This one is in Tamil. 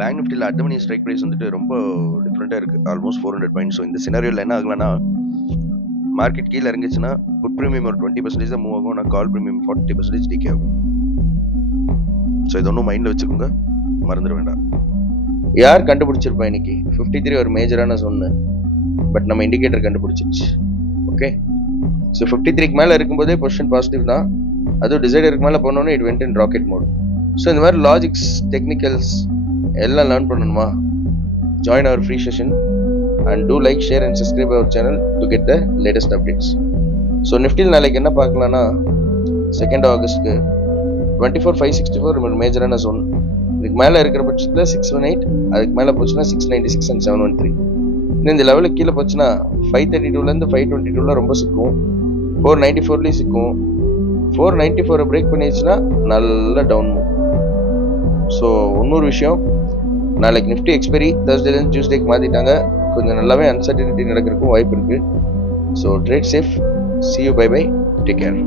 பேங்க் நிஃப்டியில் அட் மணி ஸ்ட்ரைக் ப்ரைஸ் வந்துட்டு ரொம்ப டிஃப்ரெண்ட்டாக இருக்குது, ஆல்மோஸ்ட் 400 பாயிண்ட்ஸ். ஸோ இந்த சினாரியோவில் என்ன ஆகலன்னா, மார்க்கெட் கீழே இறங்கிச்சுன்னா புட் ப்ரீமியம் ஒரு 20% தான் மூவ் ஆகும், ஆனால் கால் ப்ரீமியம் 40% டிகே ஆகும். ஸோ இது ஒன்றும் மைண்டில் வச்சுக்கோங்க, மறந்துட வேண்டாம். யார் கண்டுபிடிச்சிருப்பா இன்னைக்கு 53 ஒரு மேஜரான சொன்னேன், பட் நம்ம இண்டிகேட்டர் கண்டுபிடிச்சிருச்சு. ஓகே, ஸோ 53க்கு மேலே இருக்கும்போதே பொசிஷன் பாசிட்டிவ் தான், அதுவும் டிசைடருக்கு மேலே போனோன்னே it went in rocket mode. So இந்த மாதிரி லாஜிக்ஸ், டெக்னிக்கல்ஸ் எல்லாம் லேர்ன் பண்ணணுமா? Join our free session and do like, share and subscribe our channel to get the latest updates. So நிஃப்டியில் நாளைக்கு என்ன பார்க்கலான்னா, 2 ஆகஸ்ட்க்கு 24,564 மேஜரான ஜோன். இதுக்கு மேலே இருக்கிற பட்சத்தில் 618, அதுக்கு மேலே போச்சுன்னா 696 அண்ட் 713. இன்னும் இந்த லெவலுக்கு கீழே போச்சுன்னா 532லேருந்து 522 ரொம்ப சிக்கும், 494 சிக்கும். 494 பிரேக் பண்ணிடுச்சுன்னா நல்ல டவுன் மூவ். ஸோ இன்னொரு விஷயம், நாளைக்கு நிஃப்டி எக்ஸ்பெரி தேர்ஸ்டேலேருந்து டியூஸ்டேக்கு மாற்றிட்டாங்க, கொஞ்சம் நல்லாவே அன்சர்டனிட்டி நடக்கிறதுக்கும் வாய்ப்பு இருக்குது. So trade safe, see you, bye bye, take care.